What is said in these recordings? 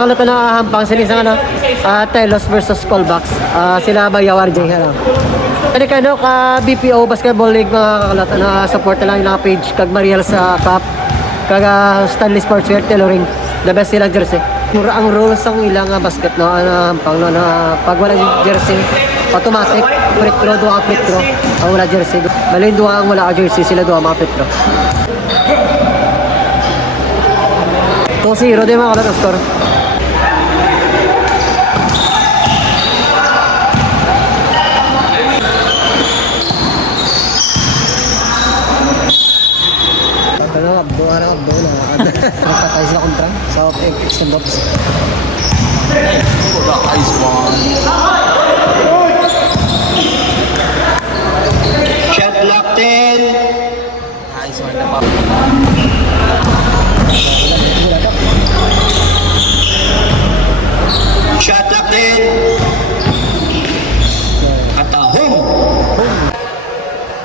kalata na hampang sila isang ano, Telos versus Colbacks. Sila Bayawar J. Kani kano ka BPO Basketball League mga kalata na support na lang yung page kag Mariel sa Cup kag Stanley Sportswear tailoring. The best sila jersey. Mura ang rules ang ilang basket no hampang no na pag wala jersey automatic free throw do free throw ang wala jersey. Balin duha ang wala jersey sila duha mga free throw. 2-0 din mga kalata score. Abdo na. Nagpatay sila kontra sa extend up. Nice one. Shot locked in. Nice one. Shot locked in. Katahong.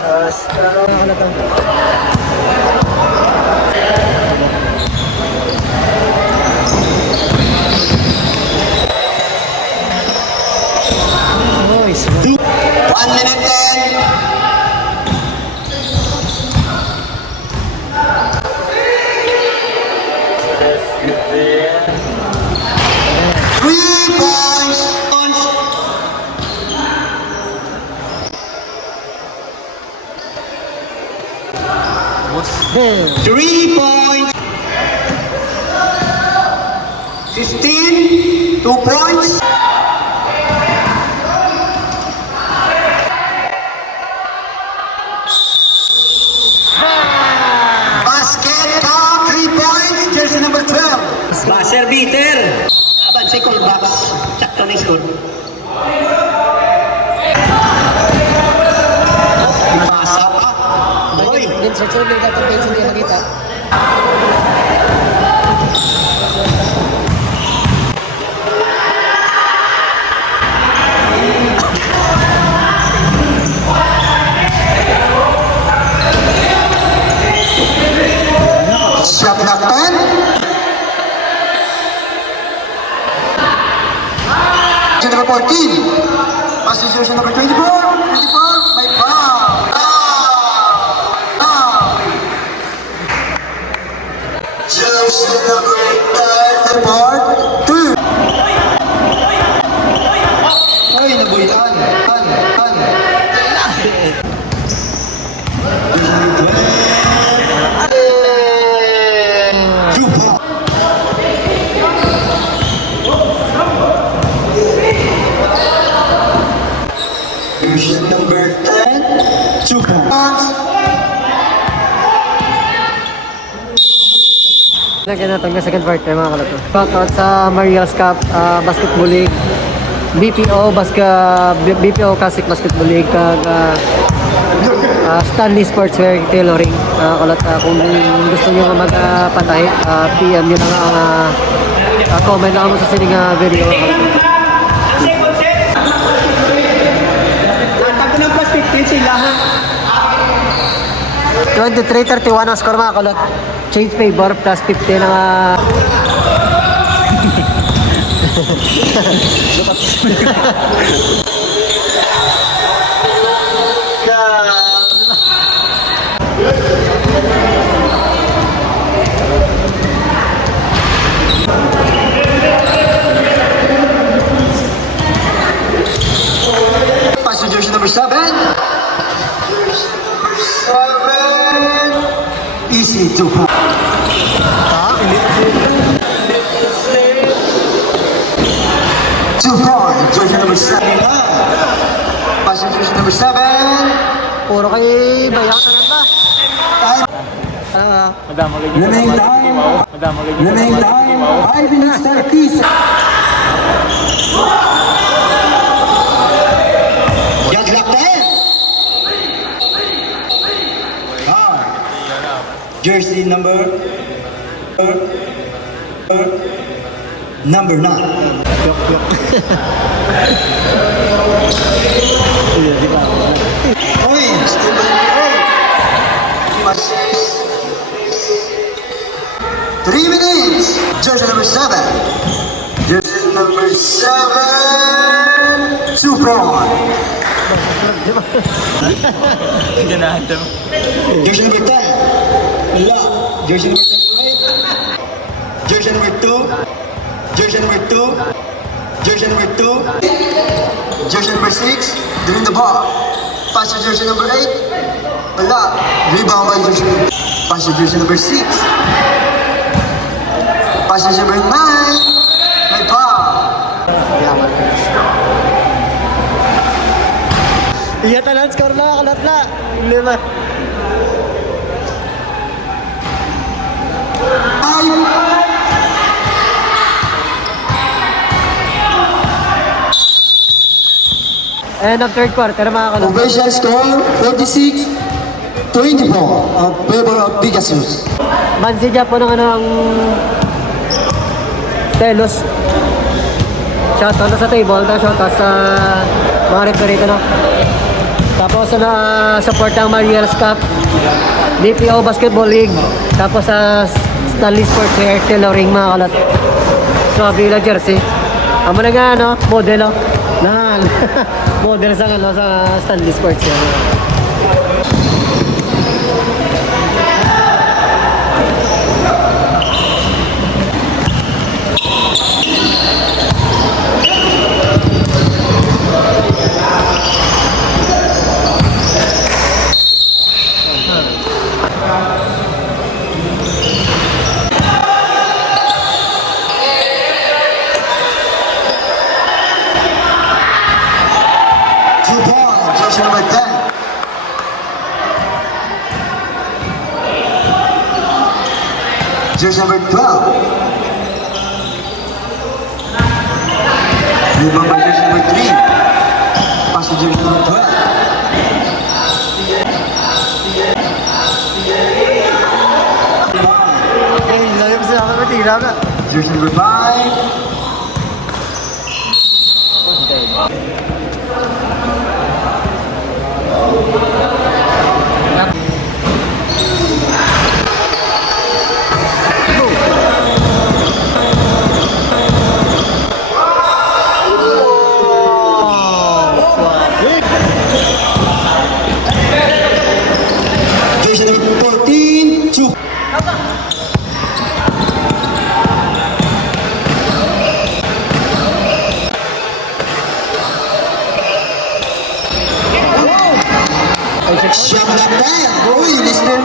Nice. 1 minute 10. Damn. 3 points. 15. 2 points. Basket count 3 points. Jersey number 12. Buzzer beater. Aban si Colbacks. Sakto ni score. Pasa pa. Boy. Search na dito ang page hindi nakita. Shot lock 10. Number 14. Passes jersey number 24. 24. May foul. Jersey number 8. Report 2. Ay, nabuyan. Number 10, 2 points. Naginatang na second part mga kalato. Shoutout sa Mariel's Cup Basketball League, BPO Classic Basketball League, kag Stanley Sportswear tailoring. Kalata kung gusto niyo magpatahi, PM niyo lang ang comment lang mo sa sining video. 23-31 ang score mga kalot. Change favor plus 50 na Passenger number 7. Easy to pop. Two point, jersey number 7. Passenger number 7. puro kay Bayaw ka ba? Madama lagi Lamang time. Madama lagi Lamang time. 5 minutes 30. Shot lock 10. Jersey number 9. Points to Passes. 3 minutes. Jersey number 7. 7, 2 point. Jersey number 10. Wala. Jersey number 10. Jersey number 2. Jersey number 2. Jersey number 2. Jersey number 6. Doing the ball. Pass to jersey number 8. Wala. Rebound by jersey. Pass to jersey number 6. Pass to jersey number 9. May foul. Iya tanan skor na, kalat na. 5. End of third quarter mga kalat. Official score 46-24 in favor of Pegasus. Mansidya po ng ano ang Telos. Shoutout na sa table, shoutout sa mga referee no. Tapos na support ang Mariel's Cup, BPO Basketball League, tapos sa Stanley Sports Air Tailoring mga kalat. So Avila Jersey. Amo na nga no, model no. Nahal. Model sa ano sa Stanley Sports yan. Jersey number 10. Jersey number 12. Rebound by jersey number 3. Pass to jersey number 12. Lalim sa akin matira na. Jersey number 5. Jersey number 14, 2. Shot na 10. Uy, listen.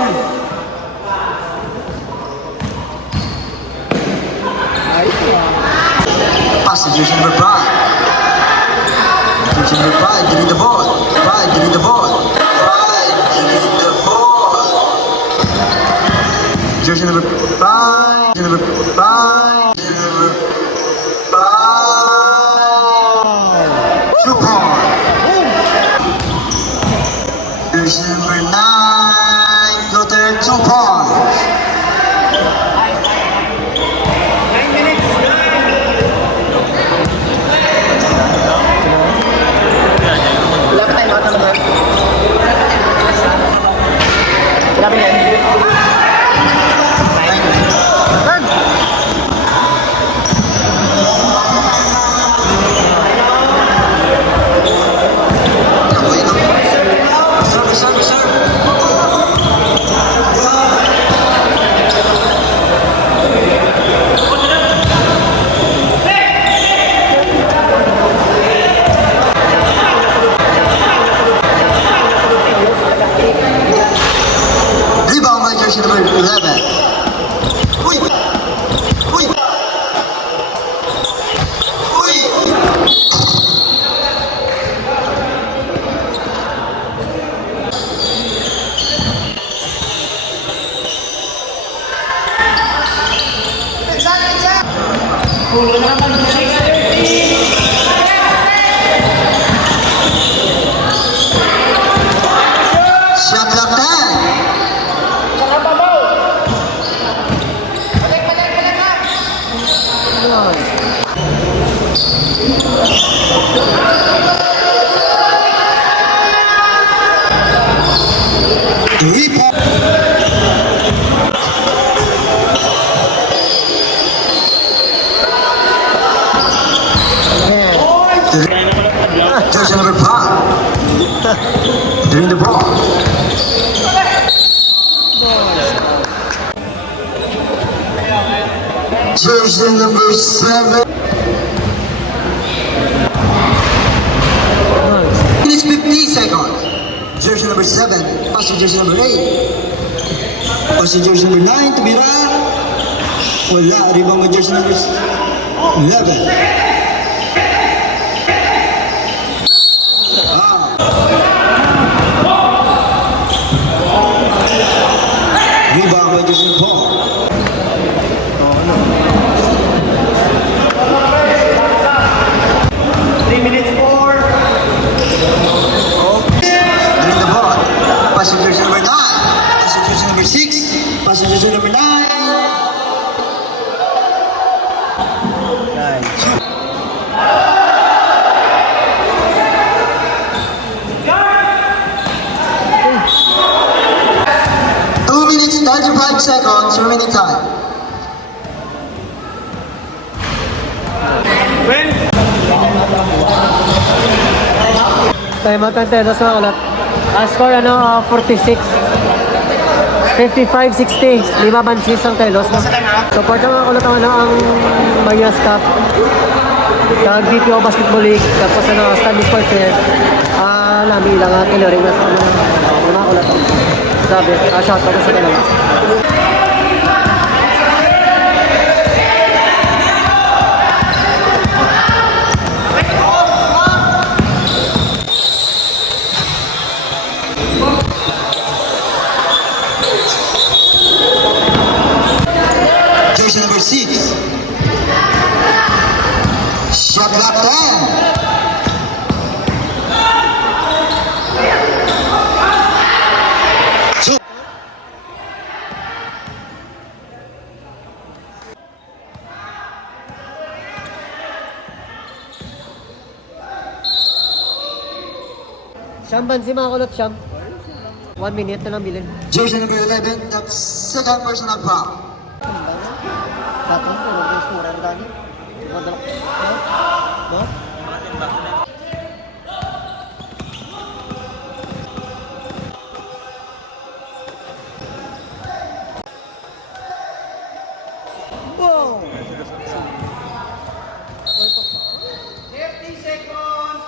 Pass to jersey number 5. Jersey number 5, giving the ball. 5, giving the ball. 5, giving the ball. Jersey number 5. Jersey number 5. Jersey number 5. 2 points. Jersey number 9. Floater, 2 points. Serve, serve. Rebound by jersey number 11. Uy! Uy! Uy! Shot clock time. Rebound. Jersey number 7. Minutes 50 seconds. Jersey number 7. Pass to jersey number 8. Pass to jersey number 9. Tumira. Wala. Rebound mo jersey number 11. Rebound by jersey number 4. 3 minutes more. Bring the ball. Passengers number 9. Passengers number 6. Passengers number 9. Two minutes, 35 seconds remaining time. Time out ang telos mga kalat. Score 46. 55-60. 5 bansis ang telos. Support ang mga kalat ang Marias Cup. Kag BPO Basketball League. Tapos Stanley Sports Fair. Lami lang tailoring na sa mga kalat. Sabi, shout out sa kanila. Jersey number 6. Shot clock 10. Two. Siyam bansi mga kulot, siyam. 1 minute na lang bilin. Jersey number 11, the second personal foul. Satu ko ng sura rin dani. No? Boom! 50 seconds.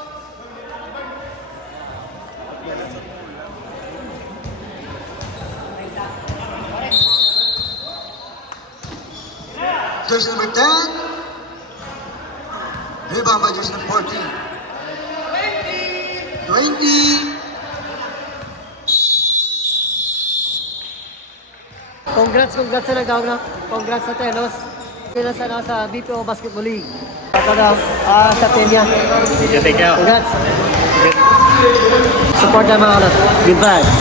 Jersey number 10. Rebound by jersey number 14. 20. Congrats sa nagawag na. Congrats sa Telos. Sila sa BPO Basketball League. At sa team niya. Thank you. Congrats. Support na mga kalat. Good vibes.